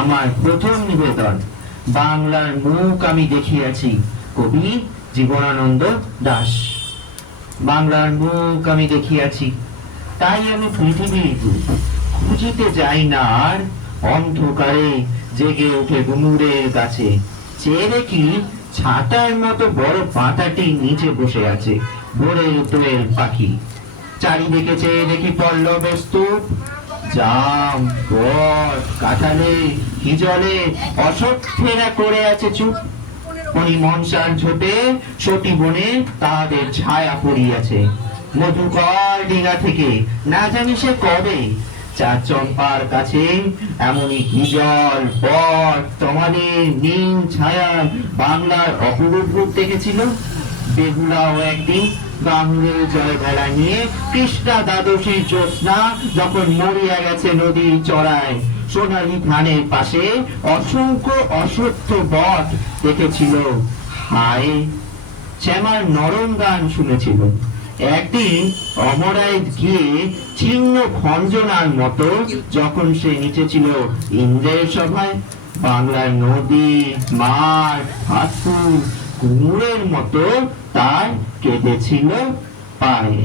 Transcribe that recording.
আমার প্রথম নিবেদন। বাংলার মুখ আমি দেখিয়াছি, কবি জীবনানন্দ দাস। বাংলার মুখ আমি দেখিয়াছি, তাই আমি পৃথিবীর খুঁজিতে যাই না আর অন্ধকারে জেগে ওঠে ডুমুরের কাছে চেয়ে দেখি ছাতার মতো বড় পাতাটি নিচে বসে আছে, ভোরের দোয়েল পাখি। চারিদিকে চেয়ে দেখি পল্লবের স্তূপ জাম বট কাঁঠালে হিজলে অসত্যেরা করে আছে চুপ। ওই মনসার ঝোটে সতী বনে তাহাদের ছায়া পড়িয়াছে। মধুকর ডিঙা থেকে, না জানি সে কবে। চার চম্পার কাছে, এমনই হিজল পট তোমাদের নীল ছায়া বাংলার অপরূপ রূপ দেখেছিল? বেহুলাও একদিন বাংলের জয় ভেলা নিয়ে কৃষ্ণা দ্বাদশীর জ্যোৎস্না যখন মরিয়া গেছে নদীর চড়ায়, সোনালী ধানের পাশে অসংখ্য অসত্য বট দেখেছিল। হায়, শ্যামার নরম গান শুনেছিল। একদিন অমরায় গিয়ে ছিন্ন খঞ্জনার মতো যখন সে নিচে ছিল ইন্দ্রের সভায়, বাংলার নদী, মাঠ হাসু কুমুরের মতো তার কেঁদেছিল পায়ে।